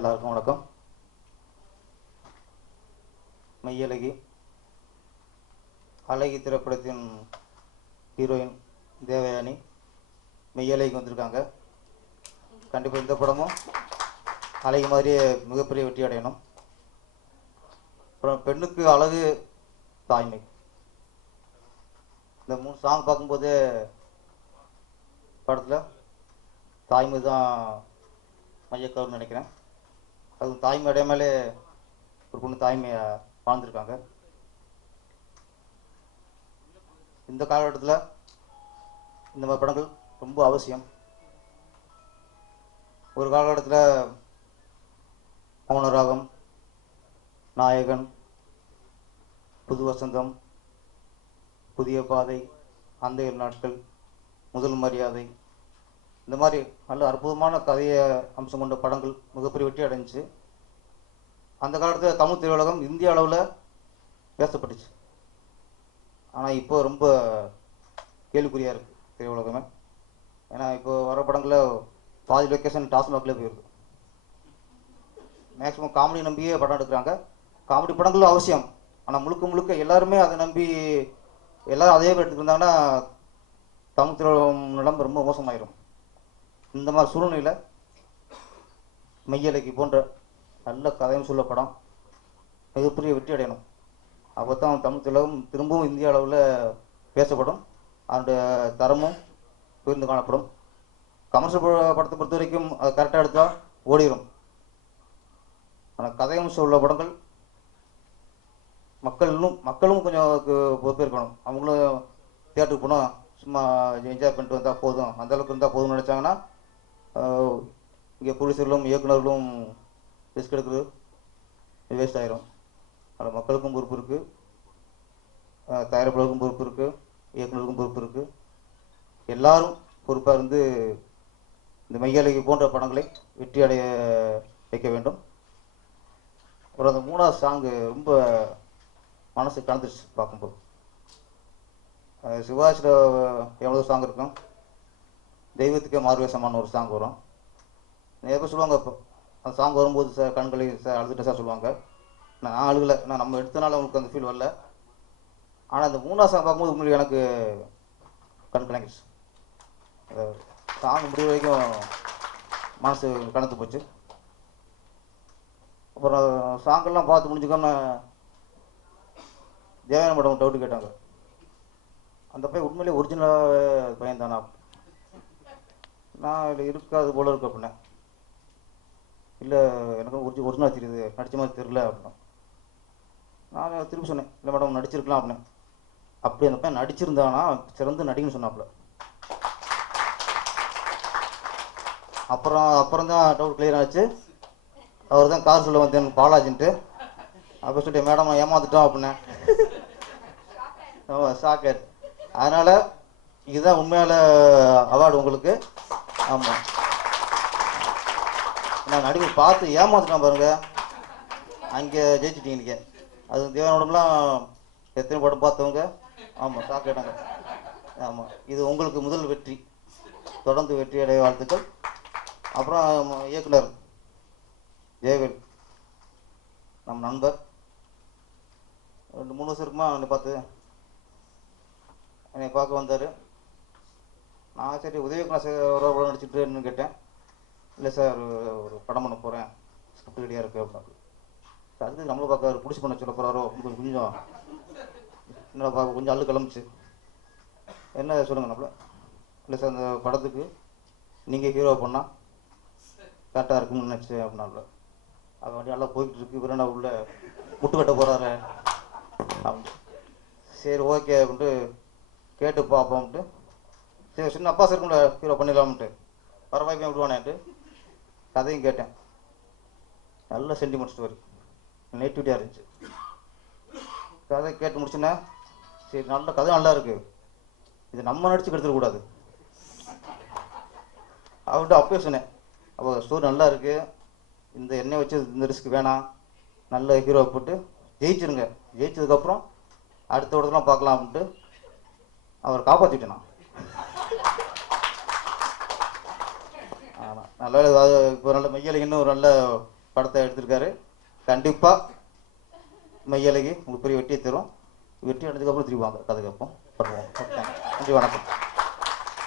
எல்லாருக்கும் வணக்கம். மெய்யழகி அழகி திரைப்படத்தின் ஹீரோயின் தேவயானி மெய்யழகிக்கு வந்திருக்காங்க. கண்டிப்பாக இந்த படமும் அழகி மாதிரியே மிகப்பெரிய வெற்றி அடையணும். அப்புறம் பெண்ணுக்கு அழகு தாய்மை, இந்த 3 சாங் பார்க்கும்போதே படத்தில் தாய்மை தான் மையக்கருன்னு நினைக்கிறேன். அது தாய்மை அடையாமலே ஒரு பொண்ணு தாய்மையை வாழ்ந்துருக்காங்க. இந்த காலகட்டத்தில் இந்த மாதிரி படங்கள் ரொம்ப அவசியம். ஒரு காலகட்டத்தில் மௌனராகம், நாயகன், புது வசந்தம், புதிய பாதை, அந்த 7 நாட்கள், முதல் மரியாதை, இந்த மாதிரி நல்ல அற்புதமான கதையை அம்சம் கொண்ட படங்கள் மிகப்பெரிய வெற்றி அடைஞ்சிச்சு. அந்த காலத்தில் தமிழ் திரையுலகம் இந்திய அளவில் பேசப்பட்டுச்சு. ஆனால் இப்போ ரொம்ப கேள்விக்குறியாக இருக்குது திரையுலகமே. ஏன்னா இப்போ வர படங்களில் பாதி லொக்கேஷன் டாஸ்மாகில் போயிடுது. மேக்ஸிமம் காமெடி நம்பியே படம் எடுக்கிறாங்க. காமெடி படங்கள் அவசியம், ஆனால் முழுக்க முழுக்க எல்லாருமே அதை நம்பி எல்லோரும் அதே மாதிரி எடுத்துக்கிட்டாங்கன்னா தமிழ் திரையுலகம் நிலம் ரொம்ப மோசமாயிரும். இந்த மாதிரி சூழ்நிலையில் மெய்யழகி போன்ற நல்ல கதையும் சொல்ல படம் மிகப்பெரிய வெற்றி அடையணும். அப்போ தான் தமிழ் திரையுலகம் திரும்பவும் இந்திய அளவில் பேசப்படும், அதனுடைய தரமும் உயர்ந்து காணப்படும். கமர்ஷியல் படத்தை பொறுத்த வரைக்கும் அது கரெக்டாக எடுத்தால் ஓடிடும். ஆனால் கதையும் சொல்ல படங்கள் மக்களும் கொஞ்சம் பொறுப்பேற்கணும். அவங்களும் தியேட்டருக்கு போனால் சும்மா என்ஜாய் பண்ணிட்டு வந்தால் போதும், அந்தளவுக்கு இருந்தால் போதும்னு நினச்சாங்கன்னா இங்கே ப்ரொடியூசர்களும் இயக்குநர்களும் ரிஸ்க் எடுக்கிறது வேஸ்ட் ஆயிரும். அதில் மக்களுக்கும் பொறுப்பு இருக்குது, தயாரிப்பாளருக்கும் பொறுப்பு இருக்குது, இயக்குநருக்கும் பொறுப்பு இருக்குது. எல்லாரும் பொறுப்பாக இருந்து இந்த மெய்யழகி போன்ற படங்களை வெற்றி அடைய வைக்க வேண்டும். அப்புறம் அந்த 3வது சாங்கு ரொம்ப மனசு கலந்துருச்சு பார்க்கும்போது. சிவாஜியில் எவ்வளோ சாங் இருக்கும், தெய்வத்துக்கே மார்வேசமான ஒரு சாங் வரும். நிறைய பேர் சொல்லுவாங்க, இப்போ அந்த சாங் வரும்போது சார் கண்களை சார் அழுதுட்டு சார் சொல்லுவாங்க. நான் அழுகலை, நான் நம்ம எடுத்தனால அவங்களுக்கு அந்த ஃபீல் வரல. ஆனால் அந்த 3வது சாங் பார்க்கும்போது உங்களுக்கு எனக்கு கண் கலங்கிடுச்சு. சாங் முடிவு வரைக்கும் மனசு கலந்து போச்சு. அப்புறம் சாங்கெல்லாம் பார்த்து முடிஞ்சுக்காம தேவயானி மேடம் டவுட்டு கேட்டாங்க, அந்த பையன் உண்மையிலே ஒரிஜினலாக பையன் தானா? நான் இல்லை இருக்காது போல இருக்கு அப்படின்னேன். இல்லை எனக்கு ஒரிஜினலாக தெரியுது, நடித்த மாதிரி தெரியல அப்படின்னா. நான் திருப்பி சொன்னேன், இல்லை மேடம் நடிச்சிருக்கலாம் அப்படின்னேன். அப்படி அந்த பையன் நடிச்சிருந்தானா சிறந்து நடிகன்னு சொன்னாப்புல. அப்புறம் தான் டவுட் கிளியர் ஆச்சு. அவர் தான் கார் சொல்ல வந்தேன் பாலாஜின்ட்டு. அப்போ சொல்லிட்டு மேடம் நான் ஏமாந்துட்டோம் அப்படின்னேன். சாக்கர். அதனால் இதுதான் உண்மையால அவார்டு உங்களுக்கு. ஆமாம், நான் நடிகை பார்த்து ஏமாத்துட்டேன் பாருங்க, அங்கே ஜெயிச்சிட்டீங்க இன்றைக்கி. அது தேவனோடம்லாம் எத்தனை படம் பார்த்தவங்க ஆமாம் ஷாக் ஆகிட்டாங்க. ஆமாம், இது உங்களுக்கு முதல் வெற்றி, தொடர்ந்து வெற்றி அடைய வாழ்த்துக்கள். அப்புறம் இயக்குனர் ஜெயவேல், நம்ம நண்பர், 2-3 வருஷம் இருக்குமா என்னை பார்க்க வந்தார். நான் சரி உதவி இயக்குனர் நடிச்சுட்டுன்னு கேட்டேன். இல்லை சார் ஒரு படம் பண்ண போகிறேன், ஸ்கிரிப்ட் ரெடியாக இருக்குது அப்படின்னா. அதுக்கு நம்மளும் பார்க்க பிடிச்சி பண்ண சொல்ல போகிறாரோ கொஞ்சம் என்னடா பார்க்க கொஞ்சம் அள்ளு கிளம்பிச்சு. என்ன சொல்லுங்க நம்மள. இல்லை சார் அந்த படத்துக்கு நீங்கள் ஹீரோ பண்ணால் கரெக்டாக இருக்குன்னு நினச்சேன் அப்படின்னால. அது வண்டி நல்லா போய்கிட்டு இருக்கு, இவர் என்ன உள்ள முட்டுக்கட்ட போகிறாரு அப்படின்ட்டு. சரி ஓகே அப்படின்ட்டு கேட்டு பார்ப்போம்ட்டு. சரி சின்ன அப்பா சார் ஹீரோ பண்ணிடலாம்ட்டு வர வாய்ப்பையும் விடுவானேன்ட்டு கதையும் கேட்டேன். நல்ல சென்டிமெண்ட் ஸ்டோரி, நேட்டிவிட்டியாக இருந்துச்சு. கதை கேட்டு முடிச்சுன்னா சரி நல்ல கதை நல்லா இருக்குது, இது நம்ம நடிச்சு கெடுத்துடக்கூடாது அவர்கிட்ட அப்பயே சொன்னேன். அப்போ ஸ்டோரி நல்லா இருக்குது, இந்த எண்ணெய் வச்சு இந்த ரிஸ்க் வேணாம், நல்ல ஹீரோ போட்டு ஜெயிச்சிருங்க, ஜெயிச்சதுக்கப்புறம் அடுத்த இடத்துலாம் பார்க்கலாம் அப்படின்ட்டு அவர் காப்பாற்றிட்டேன் நான். ஆமாம், நல்ல இப்போ நல்ல மெய்யழகி இன்னும் ஒரு நல்ல படத்தை எடுத்திருக்காரு. கண்டிப்பாக மையழகி உங்களுக்கு பெரிய வெற்றியை தரும். வெற்றி அடைஞ்சதுக்கப்புறம் திரும்பி வாங்க கதை கேட்போம் பண்ணுவோம். நன்றி, வணக்கம்.